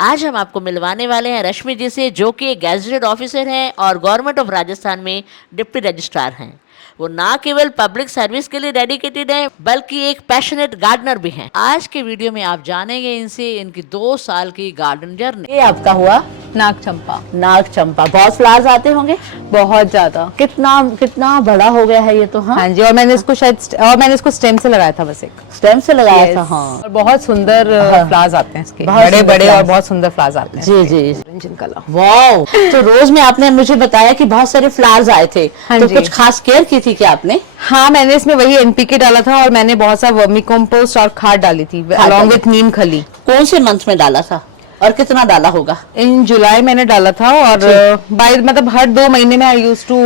आज हम आपको मिलवाने वाले हैं रश्मि जी से, जो कि एक गैजेटेड ऑफिसर हैं और गवर्नमेंट ऑफ राजस्थान में डिप्टी रजिस्ट्रार हैं। वो ना केवल पब्लिक सर्विस के लिए डेडिकेटेड है, बल्कि एक पैशनेट गार्डनर भी हैं। आज के वीडियो में आप जानेंगे इनसे इनकी 2 साल की गार्डन जर्नी। ये आपका हुआ नाग चंपा। नाग चंपा, बहुत फ्लावर्स आते होंगे? बहुत ज्यादा। कितना बड़ा हो गया है ये तो। हाँ जी, और मैंने इसको स्टेम से लगाया था, बस एक स्टेम से लगाया था। हाँ, और बहुत सुंदर फ्लावर्स आते हैं इसके, बहुत बड़े बड़े और flowers। बहुत सुंदर फ्लावर्स आते हैं। जी जी, ऑरेंज कलर। वाओ। तो रोज में आपने मुझे बताया कि बहुत सारे फ्लावर्स आए थे। हाँ तो जी। कुछ खास केयर की थी क्या आपने? हाँ, मैंने इसमें वही एनपीके डाला था और मैंने बहुत सा वर्मी कंपोस्ट और खाद डाली थी अलॉन्ग विथ नीम खली। कौन से मंथ में डाला था और कितना डाला होगा? इन जुलाई मैंने डाला था और मतलब हर 2 महीने में I used to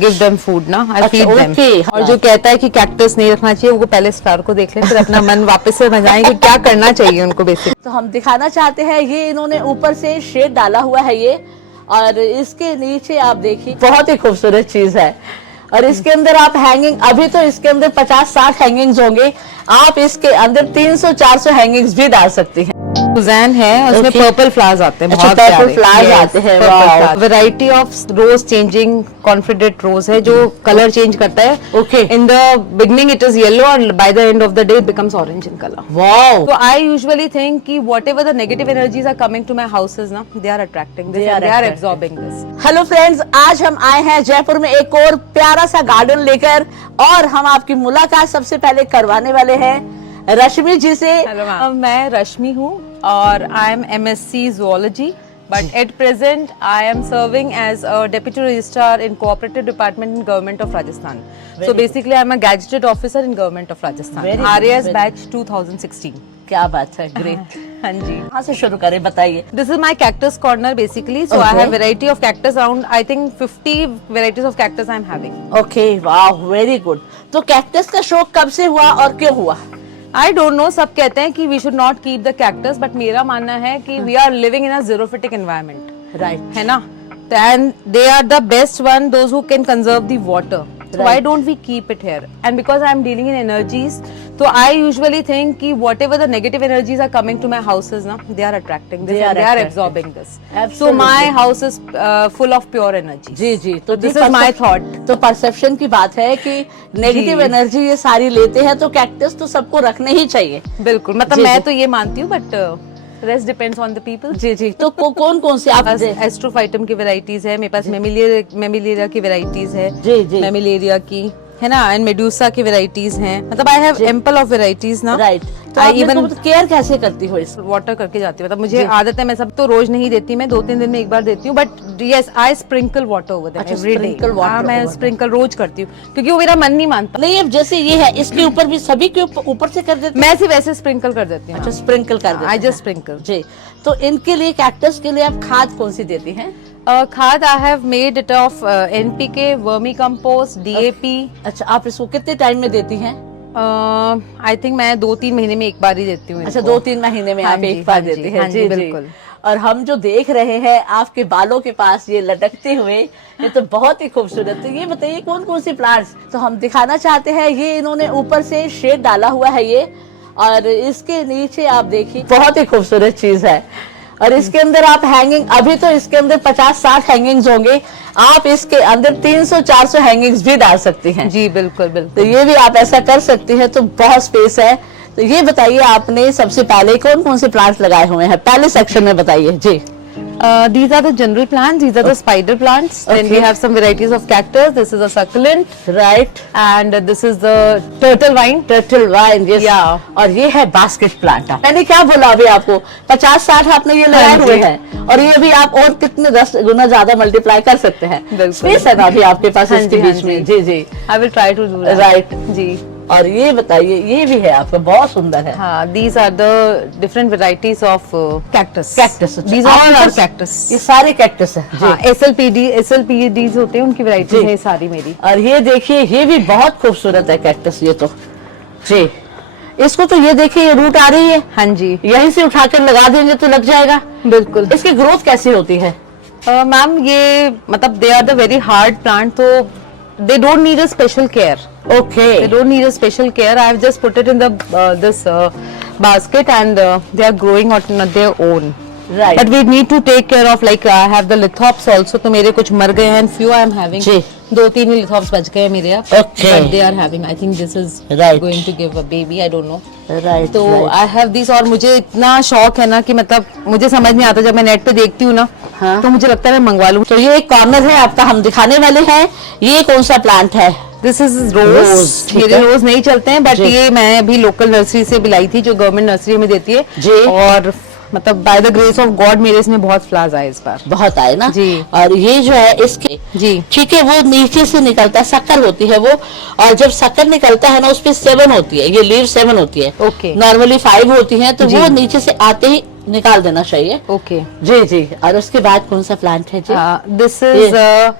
give them food ना, आई फीड देम। और जो कहता है कि कैक्टस नहीं रखना चाहिए, वो पहले स्टार को देख ले, फिर अपना मन वापस से बनाए कि क्या करना चाहिए उनको बेसिक। तो हम दिखाना चाहते हैं, ये इन्होंने ऊपर से शेड डाला हुआ है ये, और इसके नीचे आप देखिए बहुत ही खूबसूरत चीज है। और इसके अंदर आप हैंगिंग, अभी तो इसके अंदर 50-60 हैंगिंग्स होंगे, आप इसके अंदर 300-400 हैंगिंग्स भी डाल सकती हैं। सुजैन है, उसमें पर्पल फ्लावर्स आते हैं, बहुत पर्पल प्यारे फ्लावर्स आते हैं। Wow. Variety of rose changing confident rose है जो कलर चेंज करता है। Okay. In the beginning it is yellow और by the end of the day it becomes orange in colour. Wow. So I usually think कि whatever the negative energies are coming to my houses ना, they are attracting this and they are absorbing this. Hello friends, आज हम आए हैं जयपुर में एक और प्यारा सा गार्डन लेकर, और हम आपकी मुलाकात सबसे पहले करवाने वाले हैं रश्मि जी से। हेलो मैम, मैं रश्मि हूँ और I am MSc Zoology. But at present, I am serving as a Deputy Registrar in Cooperative Department in Government of Rajasthan. So basically, I am a gazetted officer in Government of Rajasthan. RAS batch 2016. क्या बात है, great. हाँ जी। कहाँ से शुरू करें, बताइए। This is my cactus corner basically. So I have variety of cactus, around I think 50 varieties of cactus I am having. Okay, वाह, वेरी गुड। तो कैक्टस का शौक कब से हुआ और क्यों हुआ? I don't know, सब कहते हैं कि we should not keep the cactus, but मेरा मानना है कि we are living in a xerophytic environment. Right. है ना? And they are the best one, those who can conserve the water. So why don't we keep it here? And because I am dealing in energies, so I usually think कि whatever the negative energies are coming to my houses ना, they are attracting this and they are absorbing this. So my house is full of pure energy. जी जी, तो this is my thought. तो perception की बात है कि negative energy ये सारी लेते हैं, तो कैक्टस तो सबको रखने ही चाहिए। बिल्कुल, मतलब मैं तो ये मानती हूँ, but rest depends on the people. जी जी, तो कौन कौन से आप? एस्ट्रोफाइटम की वेराइटीज है मेरे पास, मेमिलेरिया की वेराइटीज है। जी जी, मेमिलेरिया की है ना, एंड मेड्यूसा की वेराइटीज हैं। मतलब I have ample of varieties ना। राइट। तो आप इवन केयर कैसे करती हो इस? वाटर करके जाती हूँ, मतलब मुझे आदत है, मैं सब तो रोज नहीं देती, मैं 2-3 दिन में एक बार देती हूँ, but yes I sprinkle water over there every day. मैं स्प्रिंकल रोज करती हूँ क्योंकि वो मेरा मन नहीं मानता। नहीं, अब जैसे ये है, इसके ऊपर भी सभी के ऊपर से कर देते? मैं सिर्फ ऐसे स्प्रिंकल कर देती हूँ। अच्छा, स्प्रिंकल कर देते? I just sprinkle. जी। तो इनके लिए, कैक्टस के लिए आप खाद कौन सी देती हैं? खाद I have made it of NPK, vermi compost, DAP। अच्छा, आप इसको कितने टाइम में देती हैं? आई थिंक मैं 2-3 महीने में एक बार ही देती हूँ। अच्छा, 2-3 महीने में आप एक बार देते हैं? जी बिल्कुल। और हम जो देख रहे हैं आपके बालों के पास ये लटकते हुए, ये तो बहुत ही खूबसूरत। तो ये बताइए कौन कौन सी प्लांट्स? तो हम दिखाना चाहते हैं, ये इन्होंने ऊपर से शेड डाला हुआ है ये, और इसके नीचे आप देखिए बहुत ही खूबसूरत चीज है। और इसके अंदर आप हैंगिंग, अभी तो इसके अंदर 50-60 हैंगिंग्स होंगे, आप इसके अंदर 300-400 हैंगिंग्स भी डाल सकती हैं। जी बिल्कुल बिल्कुल। तो ये भी आप ऐसा कर सकती हैं, तो बहुत स्पेस है। तो ये बताइए, आपने सबसे पहले कौन कौन से प्लांट्स लगाए हुए हैं, पहले सेक्शन में बताइए। जी। These are the general plants. These are the spider plants. Then we have some varieties of cactus. This is a succulent, right? And this is the turtle vine. Turtle vine, yes. Yeah. और ये है basket plant. मैंने क्या बोला अभी आपको, 50-60 आपने ये लगाए हुए हैं, और ये भी आप और कितने 10 गुना ज्यादा मल्टीप्लाई कर सकते हैं। स्पेस है ना अभी आपके पास इसके बीच में? जी जी, I will try to do that. Right. जी। और ये बताइए, ये भी है आपका, बहुत सुंदर है। हाँ, these are the different varieties of cactus. Cactus. These all are cactus. ये सारे कैक्टस है। हाँ, SLPDs होते हैं, उनकी varieties है सारी मेरी। और ये देखिए, ये भी बहुत खूबसूरत है कैक्टस, ये तो जी। इसको तो ये देखिए, ये रूट आ रही है। हाँ जी, यहीं से उठाकर लगा देंगे तो लग जाएगा। बिल्कुल। इसकी ग्रोथ कैसी होती है? मैम ये मतलब they are the very hard plant, तो they don't need a special care. Okay. They don't need a special care. I have just put it in the this basket and they are growing on their own. Right. But we need to take care of, like I have the lithops also, तो मेरे कुछ मर गए हैं, and few I am having. Ji. 2-3 lithops बच गए हैं मेरे अब. Okay. But they are having, I think this is Right. going to give a baby, I don't know. Right तो I have these, और मुझे इतना शौक है ना कि मतलब मुझे समझ नहीं आता, जब मैं नेट पे देखती हूँ ना, हाँ. तो मुझे लगता है मैं मंगवा लूँ. तो ये एक कॉर्नर है आपका, हम दिखाने वाले हैं। ये कौन सा प्लांट है? दिस इज Rose, रोज. ठीक मेरे है। रोज नहीं चलते हैं, बट जी। ये मैं अभी लोकल नर्सरी से भी लाई थी, जो गवर्नमेंट नर्सरी में देती है. जी। और मतलब by the grace of God मेरे इसमें बहुत फ्लावर्स आए इस बार. बहुत आए ना जी। और ये जो है इसके जी. ठीक है, वो नीचे से निकलता है, शक्कर होती है वो, और जब शक्कर निकलता है ना उस पे 7 होती है, ये लीव 7 होती है। Okay. नॉर्मली 5 होती है, तो जी। वो नीचे से आते ही निकाल देना चाहिए। ओके. जी जी। और उसके बाद कौन सा प्लांट है जी? This is a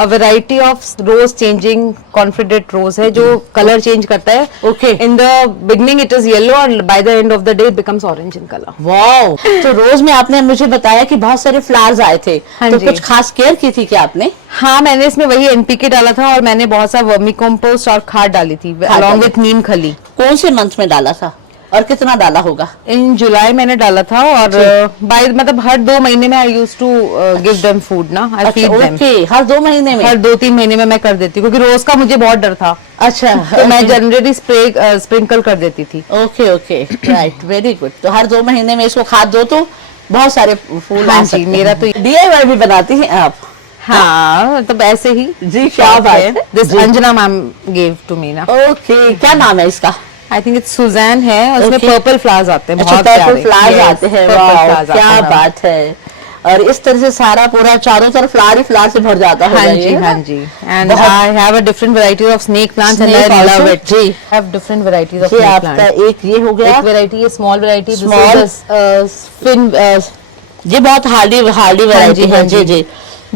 variety of rose changing confident rose है, जो कलर चेंज करता है. Okay. In the beginning it is yellow, और by the end of the day it becomes orange in colour. Wow. तो rose में आपने मुझे बताया कि बहुत सारे फ्लावर्स आए थे, हाँ तो जी। कुछ खास केयर की थी क्या आपने? हाँ, मैंने इसमें वही एनपीके डाला था, और मैंने बहुत सा वर्मी कंपोस्ट और खाद डाली थी खाद अलॉन्ग डाली। विथ नीम खली. कौन से मंथ में डाला था और कितना डाला होगा? इन जुलाई मैंने डाला था, और बाय मतलब हर 2 महीने में I used to give them food ना. आई फीड देम ओके, हर 2 महीने में? हर 2-3 महीने में मैं कर देती हूँ, क्योंकि रोज का मुझे बहुत डर था. अच्छा। तो मैं जनरली स्प्रिंकल कर देती थी. Okay okay, right, very good. तो हर 2 महीने में इसको खाद दो तो बहुत सारे फूल हाँ आ जी, सकते मेरा हैं। तो- DIY भी बनाती हैं आप? हाँ, मतलब ऐसे ही. जी, क्या बात है। दिस जी। Anjana ma'am gave to me ना. ओके, क्या नाम है इसका? आई थिंक इट्स सुजैन है, और उसमें Okay. पर्पल फ्लावर्स आते हैं. अच्छा, बहुत पर्पल प्यारे. फ्लावर्स Yes, आते हैं। purple वाओ, flowers आते क्या हैं, मैम. बात है। और इस तरह से सारा पूरा चारों तरफ फ्लावर ही फ्लावर से भर जाता होगा हाँ ये, जी, है ना? हाँ जी. एंड बहुत- I have a different variety of snake plants, and Snake I love also? It. जी। हैव डिफरेंट वैरायटीज ऑफ ये स्नेक आपका प्लांट्स. एक ये हो गया एक वैरायटी, ये स्मॉल वैरायटी, स्मॉल फिन, ये बहुत हार्डी वैरायटी है। जी जी।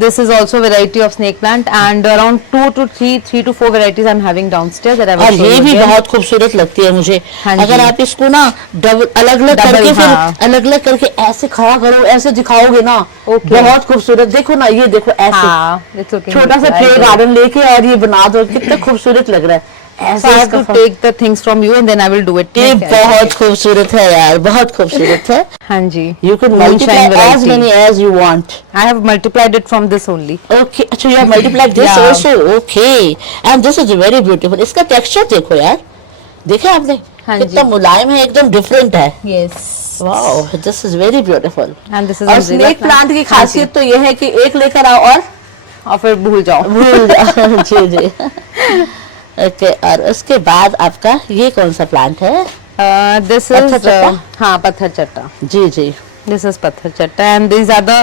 This is also variety of snake plant, and around 3 to 4 varieties I'm having downstairs that I will और show ये you भी again. बहुत खूबसूरत लगती है मुझे। हाँ जी। अगर आप इसको ना अलग अलग Double, करके फिर हाँ। अलग अलग करके ऐसे खड़ा करो, ऐसे दिखाओगे ना, Okay. बहुत खूबसूरत। देखो ना, ये देखो ऐसे हाँ, it's looking छोटा सा very प्ले good. गार्डन लेके और ये बना दो, कितना खूबसूरत लग रहा है। So ऐसे I have इसका to take the things from you and then I will do it. ये Next, I'll बहुत take it. खूबसूरत है यार, बहुत खूबसूरत है। हाँ जी. You can Moonshine multiply as variety. many as you want. I have multiplied it from this only. Okay, अच्छा, you have multiplied this Yeah. also. Okay, and this is very beautiful. इसका texture देखो यार, देखा आपने? हाँ कितना जी. मुलायम है, एकदम डिफरेंट है। Yes. Wow, this is very beautiful. And this is और umbrella स्नेक प्लांट की हाँ जी. खासियत तो ये है कि एक लेकर आओ और फिर भूल जाओ. भूल जाओ। जी जी। ओके, और उसके बाद आपका ये कौन सा प्लांट है? This पत्थर is चट्टा? हाँ, पत्थर चट्टा. जी जी। This is Pathar Chatta, and these are the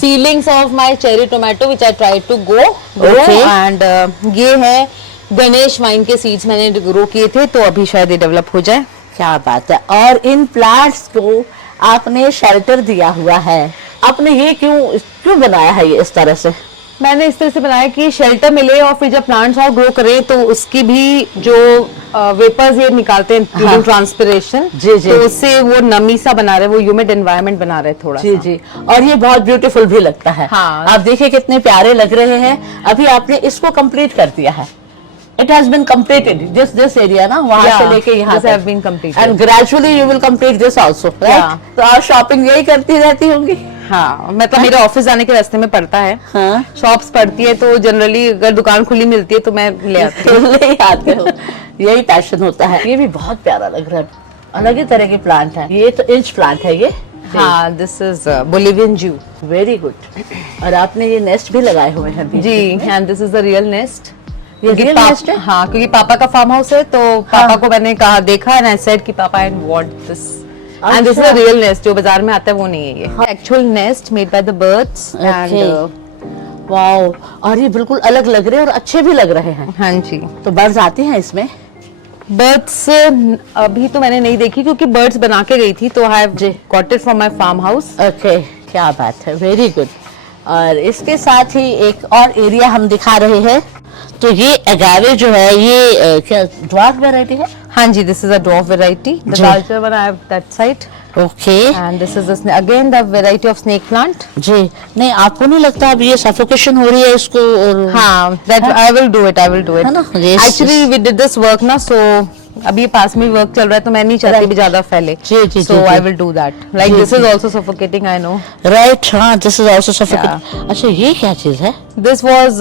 seedlings of my cherry tomato which I tried to grow. Okay. And ये है गणेश वाइन के सीड्स मैंने ग्रो किए थे, तो अभी शायद ये डेवलप हो जाए. क्या बात है। और इन प्लांट्स को आपने शेल्टर दिया हुआ है, आपने ये क्यों बनाया है ये इस तरह से? मैंने इस तरह से बनाया कि शेल्टर मिले, और फिर जब प्लांट्स और ग्रो करें तो उसकी भी जो वेपर्स ये निकालते हैं, हाँ. ट्रांसपिरेशन, जी, जी. तो उससे वो नमी सा बना रहे, वो ह्यूमिड एनवायरनमेंट बना रहे थोड़ा जी सा. जी। और ये बहुत ब्यूटीफुल भी लगता है। हाँ. आप देखिए कितने प्यारे लग रहे हैं। अभी आपने इसको कंप्लीट कर दिया है। It has been completed. This area ना, वहाँ Yeah, से लेके यहाँ this तक। have been completed. And gradually you will complete this also, right? Yeah. तो आप शॉपिंग यही करती रहती होंगी? हाँ, मतलब मेरे ऑफिस जाने के रास्ते में पड़ता है. हाँ। शॉप्स पड़ती है, तो जनरली अगर दुकान खुली मिलती है तो मैं ले आती हूँ. ले ही आते हो। यही पैशन होता है। ये भी बहुत प्यारा लग रहा है, अलग ही तरह के प्लांट है। ये तो इंच प्लांट है ये। हाँ, दिस इज बोलिवियन जू. Very good. और आपने ये नेस्ट भी लगाए हुए हैं बीच जी, में। And this is the real nest. ये real nest है? हाँ, क्योंकि पापा का फार्म हाउस है, तो पापा को मैंने कहा, देखा, एंड आई सेड कि पापा and want this, and this is अच्छा। The real nest. जो बाजार में आता है वो नहीं है ये. Actual nest made by the birds. And wow, और ये बिल्कुल अलग लग रहे हैं और अच्छे भी लग रहे हैं। हाँ जी. तो बर्ड्स आते हैं इसमें? बर्ड्स अभी तो मैंने नहीं देखी, क्योंकि बर्ड्स बना के गई थी, तो I have got it from my farm house. Okay, क्या बात है, वेरी गुड। और इसके साथ ही एक और एरिया हम दिखा रहे हैं। तो ये अगावे जो है ये क्या ड्वार्फ वैरायटी है? हाँ जी, this is a dwarf variety. The जी. Larger one I have that side. Okay. And this is again the variety of snake plant. जी, नहीं आपको नहीं लगता अब ये सफोकेशन हो रही है इसको? और हाँ, that I will do it. है ना? Yes, Actually, we did this work ना, so अभी पास में वर्क चल रहा है तो मैं नहीं चाहती भी ज्यादा फैले, जी, जी, सो जी, आई जी। Will do that. Like this is also suffocating, I know. Right, हाँ, दिस इज आल्सो सफोकेटिंग। अच्छा, ये क्या चीज है? This was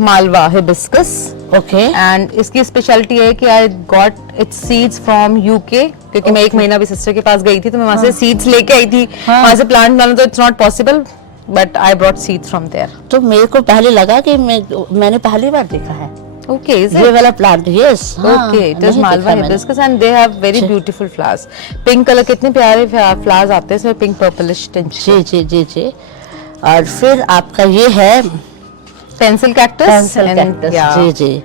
malva hibiscus, okay, and इसकी स्पेशलिटी है कि I got its seeds from UK, क्योंकि मैं एक महीना भी सिस्टर के पास गई थी तो मैं वहां से सीड्स लेके आई थी। वहां से प्लांट लाना तो it's not possible, but I brought seeds from there. तो मेरे को पहले लगा कि मैंने पहली बार देखा है Okay, is ये it? वाला plant. Yes, Okay, it is Malwa hibiscus and they have very beautiful flowers. Pink color, कितने प्यारे flowers आते हैं इसमें, pink purplish tinge। जी जी जी जी। और फिर आपका ये है Pencil cactus। Pencil and- cactus. yeah. जी जी,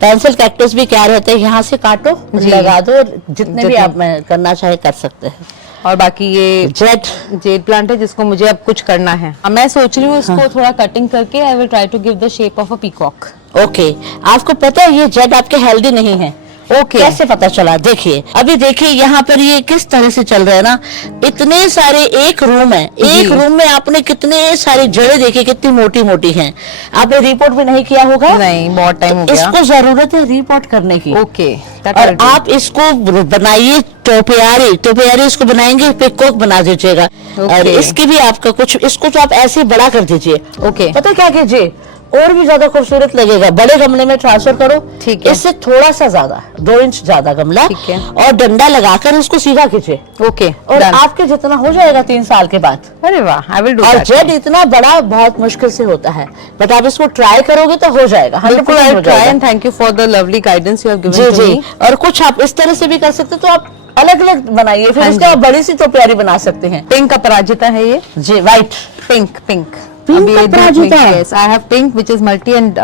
पेंसिल कैक्टस भी क्या रहता है, यहाँ से काटो, जी। लगा दो, जितने भी जितने- आप करना चाहे कर सकते हैं। और बाकी ये जेड प्लांट है जिसको मुझे अब कुछ करना है। अब मैं सोच रही हूँ इसको थोड़ा कटिंग करके I will try to give the shape of a peacock. Okay, आपको पता है ये जेड आपके हेल्दी नहीं है। ओके, कैसे पता चला? देखिए, अभी देखिए यहाँ पर ये किस तरह से चल रहा है ना, इतने सारे, एक रूम है, एक रूम में आपने कितने सारी जड़ें देखी, कितनी मोटी मोटी हैं। आपने रिपोर्ट भी नहीं किया होगा? नहीं, बहुत टाइम हो गया। इसको जरूरत है रिपोर्ट करने की। ओके, और आप इसको बनाइए टोपियारी इसको बनाएंगे, पिकॉक बना दीजिएगा। और इसकी भी आपका कुछ, इसको तो आप ऐसे बड़ा कर दीजिए। ओके, पता है क्या कीजिए, और भी ज्यादा खूबसूरत लगेगा, बड़े गमले में ट्रांसफर करो। ठीक है। इससे थोड़ा सा ज्यादा, 2 इंच ज्यादा गमला, ठीक है। और डंडा लगाकर उसको सीधा खींचे। ओके, और आपके जितना हो जाएगा 3 साल के बाद। अरे वाह, आई विल डू और दैट। जेड इतना बड़ा बहुत मुश्किल से होता है, बट आप इसको ट्राई करोगे तो हो जाएगा। बिल्कुल, 100% आई हो ट्राई जाएगा। And thank you for the lovely guidance you have जी गिवन टू जी। मी। और कुछ आप इस तरह से भी कर सकते, तो आप अलग अलग बनाइए, फिर हाँ उसके जी। आप बड़ी सी तो प्यारी बना सकते हैं। पिंक अपराजिता है ये। जी, व्हाइट पिंक पिंक Pink अपराजिता। yes, I have pink which is multi and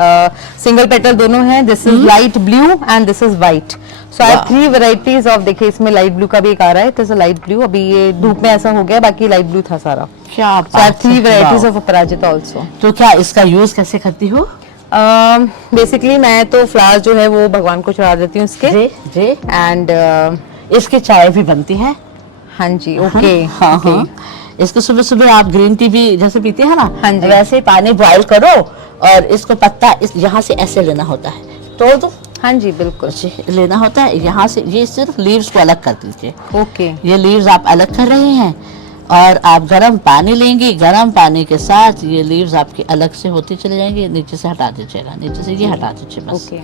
single petal दोनों हैं। This is light blue and this is white. So I have 3 varieties of, देखिए इसमें light blue का भी एक आ रहा है, it is a light blue। अभी ये धूप में ऐसा हो गया, बाकी light blue था सारा। क्या So I have 3 varieties of Aparajita also। तो क्या इसका यूज कैसे करती हो? बेसिकली मैं तो फ्लावर्स जो है वो भगवान को चढ़ा देती हूँ इसके, जी जी। एंड इसकी चाय भी बनती है। हाँ जी, ओके। हाँ हाँ, इसको सुबह सुबह आप ग्रीन टी भी जैसे पीते हैं ना, हाँ जी। वैसे ही पानी बॉईल करो, और इसको पत्ता इस यहाँ से ऐसे लेना होता है, तोड़ दो। हाँ जी, बिल्कुल। लेना होता है यहाँ से, ये सिर्फ लीव्स को अलग कर दीजिए। ओके, ये लीव्स आप अलग कर रहे हैं, और आप गर्म पानी लेंगे, गर्म पानी के साथ ये लीव्स आपकी अलग से होती चली जाएंगी। नीचे से हटा दीजिएगा, नीचे से ये हटा दीजिए बस। ओके,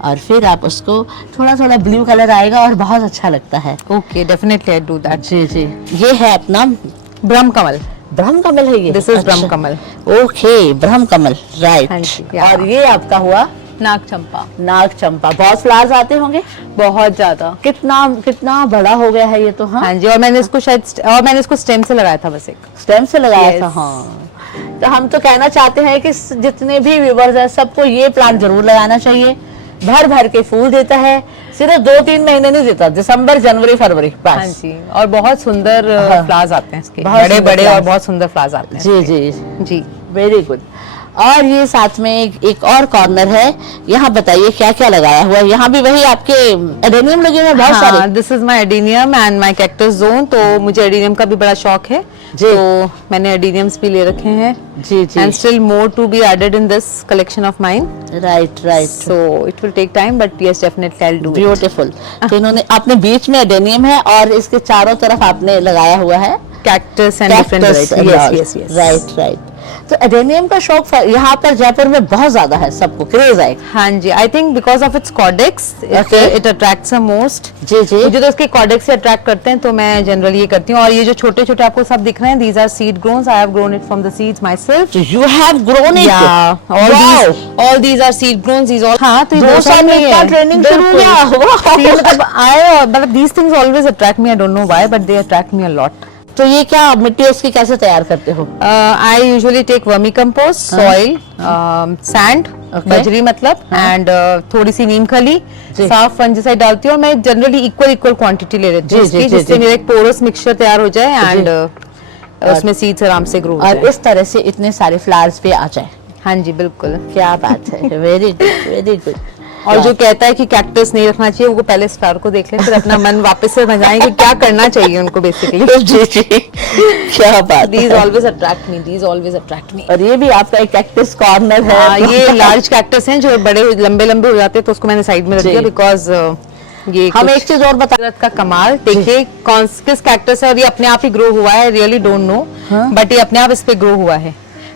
और फिर आप उसको थोड़ा थोड़ा ब्लू कलर आएगा और बहुत अच्छा लगता है। Okay, definitely I do that. जी जी। ये है अपना ब्रह्म कमल। ब्रह्म कमल है ये। दिस इज अच्छा। ब्रह्म कमल। ओके, ब्रह्म कमल, राइट। हाँ जी, yeah. और ये आपका हुआ नाग चंपा। नाग चंपा। बहुत फ्लावर्स आते होंगे, बहुत ज्यादा। कितना कितना बड़ा हो गया है ये तो। हाँ, हाँ जी, और मैंने इसको स्टेम से लगाया था बस एक। स्टेम से लगाया Yes. था। हाँ, तो हम तो कहना चाहते हैं कि जितने भी व्यूवर्स हैं सबको ये प्लांट जरूर लगाना चाहिए। भर भर के फूल देता है, सिर्फ 2-3 महीने नहीं देता, दिसंबर जनवरी फरवरी बस। हाँ जी, और बहुत सुंदर फ्लावर्स आते हैं इसके, बहुत बड़े सुंदर बड़े और flowers। बहुत सुंदर फ्लावर्स आते हैं। जी जी जी, वेरी गुड। और ये साथ में एक और कॉर्नर है, यहाँ बताइए क्या क्या लगाया हुआ है। यहाँ भी वही आपके एडेनियम लगे हुए हैं बहुत सारे। This is my adenium and my cactus zone. तो मुझे एडेनियम का भी बड़ा शौक है, तो मैंने एडेनियम्स भी ले रखे हैं। जी जी। And still more to be added in this collection of mine. Right right. So it will take time, but yes definitely I will do it. Beautiful. तो इन्होंने अपने बीच में एडेनियम है और इसके चारों तरफ आपने लगाया हुआ है cactus and different varieties. Yes yes, right right. तो एडेनियम का शौक यहाँ पर जयपुर में बहुत ज्यादा है, सबको क्रेज है। हाँ जी, I think because of its caudex it attracts most. जी जी। मुझे तो इसके कॉर्डेक्स से अट्रैक्ट करते हैं, तो मैं जनरली ये करती हूँ। और ये जो छोटे छोटे आपको सब दिख रहे हैं, these are seed grown. I have grown it from the seeds myself. You have grown it. Yeah, all these are seed grown. These all, हाँ, तो 2 साल में इतना ट्रेनिंग शुरू हो गया। मतलब these things always attract me. I don't know why, but they attract me a lot. तो ये क्या मिट्टी उसकी कैसे तैयार करते हो? I usually take vermicompost, soil, sand, बजरी मतलब, and थोड़ी सी नीम खली, साफ फंजिसाइड डालती हूँ। और मैं जनरली इक्वल क्वांटिटी ले लेती हूँ इसकी, जिससे मेरा एक पोरस मिक्सचर तैयार हो जाए एंड उसमें सीड्स आराम से ग्रो हो और जाए। इस तरह से इतने सारे फ्लावर्स पे आ जाए। हाँ जी, बिल्कुल। क्या बात है, वेरी गुड वेरी गुड। और जो कहता है कि कैक्टस नहीं रखना चाहिए, वो पहले स्टार को देख ले, फिर अपना मन वापस से बनाए कि क्या करना चाहिए उनको बेसिकली। जी जी, क्या बात These है। always attract me. These always attract me. और ये भी आपका एक कैक्टस कॉर्नर है। ये लार्ज कैक्टस हैं जो बड़े लंबे लंबे हो जाते हैं, तो उसको मैंने साइड में रख दिया बिकॉज ये हम कुछ एक चीज और बता, कुदरत का कमाल देखिए किस कैक्टस है, और ये अपने आप ही ग्रो हुआ है, रियली डोंट नो, बट ये अपने आप इस पे ग्रो हुआ है।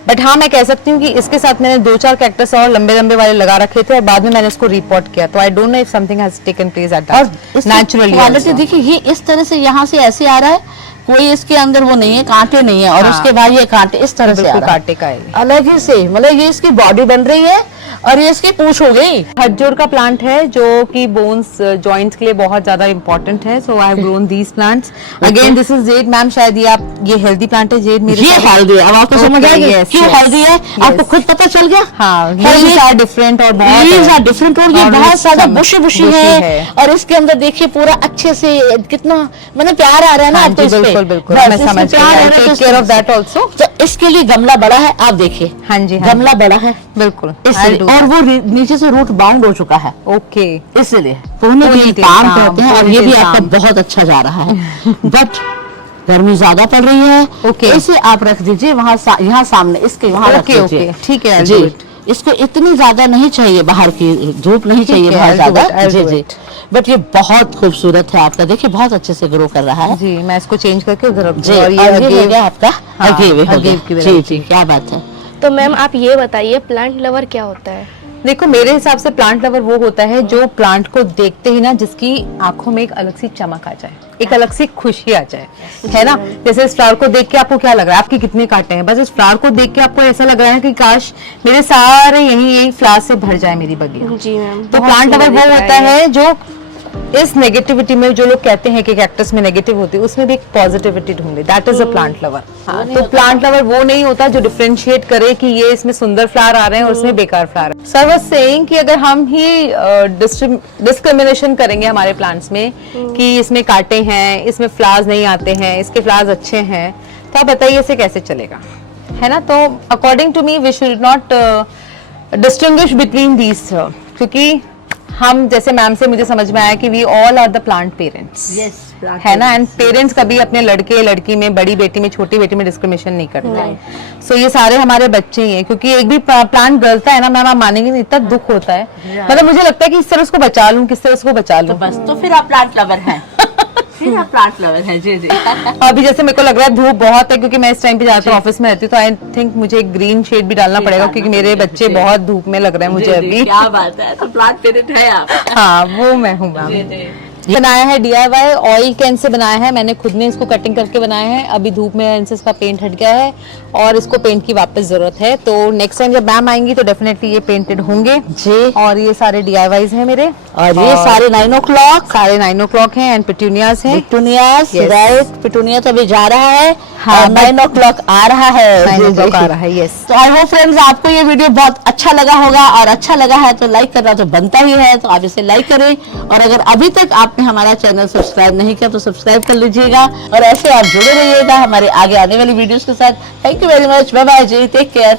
बट हाँ, मैं कह सकती हूँ कि इसके साथ मैंने 2-4 कैक्टस और लंबे लंबे वाले लगा रखे थे, और बाद में मैंने इसको रिपोर्ट किया, तो I don't know if something has taken place at that naturally. Quality देखिए, ये इस तरह से यहाँ से ऐसे आ रहा है, कोई इसके अंदर वो नहीं है, कांटे नहीं है, और हाँ। उसके बाद ये कांटे इस तरह से आ रहा है, कांटे का है। अलग ही से, मतलब ये इसकी बॉडी बन रही है और ये इसकी पूंछ हो गई। खजूर का प्लांट है जो कि बोन्स जॉइंट्स के लिए बहुत ज्यादा इंपॉर्टेंट है, so I have grown these plants. Again this is jade, ma'am शायद ये हेल्दी प्लांट है जेड मेरे, ये हेल्दी है। अब आपको समझ आ गया क्यों हेल्दी है, आपको खुद पता चल गया। हाँ, लीव्स आर डिफरेंट और लीव्स आर डिफरेंट, और ये बहुत ज्यादा बुशी बुशी है, है। और इसके अंदर देखिए पूरा अच्छे से कितना मतलब प्यार आ रहा है ना आपको इस पे। बिल्कुल बिल्कुल, बस मैं इसमें समझ प्यार है ना, गई, तो take care of that also. तो इसके लिए गमला बड़ा है, आप देखिए। हाँ जी, गमला बड़ा है बिल्कुल, इसलिए, और वो नीचे से रूट बाउंड हो चुका है, ओके, इसलिए पुणे Ponytail काम काम, कहते हैं, और ये भी Ponytail आपका काम। बहुत अच्छा जा रहा है। बट गर्मी ज्यादा पड़ रही है, Okay. इसे आप रख दीजिए वहाँ यहाँ सामने, इसके वहाँ रख Okay, दीजिए। okay, ठीक है, I'll जी, do it. इसको इतनी ज्यादा नहीं चाहिए, बाहर की धूप नहीं चाहिए है, बहुत I'll do ज्यादा। it, I'll जी do जी, it. बट ये बहुत खूबसूरत है आपका, देखिए बहुत अच्छे से ग्रो कर रहा है। जी, मैं इसको चेंज करके उधर रख जी, दूँ, और ये हो गया आपका हाँ, अगेव हो अगेव की गया। जी variety। जी, क्या बात है। तो मैम आप ये बताइए प्लांट लवर क्या होता है? देखो, मेरे हिसाब से प्लांट लवर वो होता है जो प्लांट को देखते ही ना जिसकी आंखों में एक अलग सी चमक आ जाए, एक अलग सी खुशी आ जाए, है ना। जैसे इस फ्लावर को देख के आपको क्या लग रहा है, आपके कितने कांटे हैं, बस इस फ्लावर को देख के आपको ऐसा लग रहा है कि काश मेरे सारे यही फ्लावर से भर जाए मेरी बगिया। जी मैम, तो बहुत प्लांट लवर सुंदर वो दिख रहा होता है जो इस नेगेटिविटी में, जो लोग कहते हैं कि कैक्टस में नेगेटिव होती है, उसमें भी एक पॉजिटिविटी ढूंढे, that is a plant lover. तो प्लांट लवर वो नहीं होता जो डिफरेंशिएट करे कि ये इसमें सुंदर फ्लावर आ रहे हैं और उसमें बेकार फ्लावर है। सर वाज सेइंग कि अगर हम ही डिस्क्रिमिनेशन करेंगे हमारे प्लांट्स में कि इसमें कांटे हैं, इसमें फ्लावर्स नहीं आते हैं, इसके फ्लावर्स अच्छे हैं, तो आप बताइए इसे कैसे चलेगा, है ना। तो according to me we should not distinguish between these, क्योंकि हम, जैसे मैम से मुझे समझ में आया कि we all are the plant parents, है ना, एंड पेरेंट्स कभी अपने लड़के लड़की में, बड़ी बेटी में, छोटी बेटी में डिस्क्रिमिनेशन नहीं करते। सो ये सारे हमारे बच्चे ही हैं, क्योंकि एक भी प्लांट गलता है ना मैम, आप मानेंगे नहीं, इतना दुख होता है, मतलब मुझे लगता है कि इस तरह उसको बचा लूं, किस तरह उसको बचा लूं। बस तो फिर आप प्लांट लवर हैं। फिर आप प्लांट लवर हैं। जी जी। अभी जैसे मेरे को लग रहा है धूप बहुत है, क्योंकि मैं इस टाइम पे जाकर ऑफिस में रहती हूँ, तो आई थिंक मुझे एक ग्रीन शेड भी डालना पड़ेगा, क्योंकि मेरे बच्चे बहुत धूप में लग रहे हैं मुझे अभी। क्या बात है, तो प्लांट पेरेंट है आप। हाँ, वो मैं हूँ मैम। बनाया है DIY, ऑयल कैन से बनाया है मैंने, खुद ने इसको कटिंग करके बनाया है। अभी धूप में इनसे इसका पेंट हट गया है और इसको पेंट की वापस जरूरत है, तो नेक्स्ट टाइम जब मैम आएंगी तो डेफिनेटली ये पेंटेड होंगे जी। और ये सारे DIYs हैं मेरे, और ये सारे 9 o'clock, सारे 9 o'clock हैं, एंड पिटूनियाज हैं। Petunias, Yes. राइट, पिटूनिया तो अभी जा रहा है, हाँ, और 9 o'clock आ रहा है। 9 जी, o'clock जी। आ रहा है, यस। तो आई होप फ्रेंड्स आपको ये वीडियो बहुत अच्छा लगा होगा, और अच्छा लगा है तो लाइक करना तो बनता ही है, तो आप इसे लाइक करें, और अगर अभी तक आपने हमारा चैनल सब्सक्राइब नहीं किया तो सब्सक्राइब कर लीजिएगा, और ऐसे आप जुड़े रहिएगा हमारे आगे आने वाली वीडियोस के साथ। Thank you very much, bye bye जी, टेक केयर।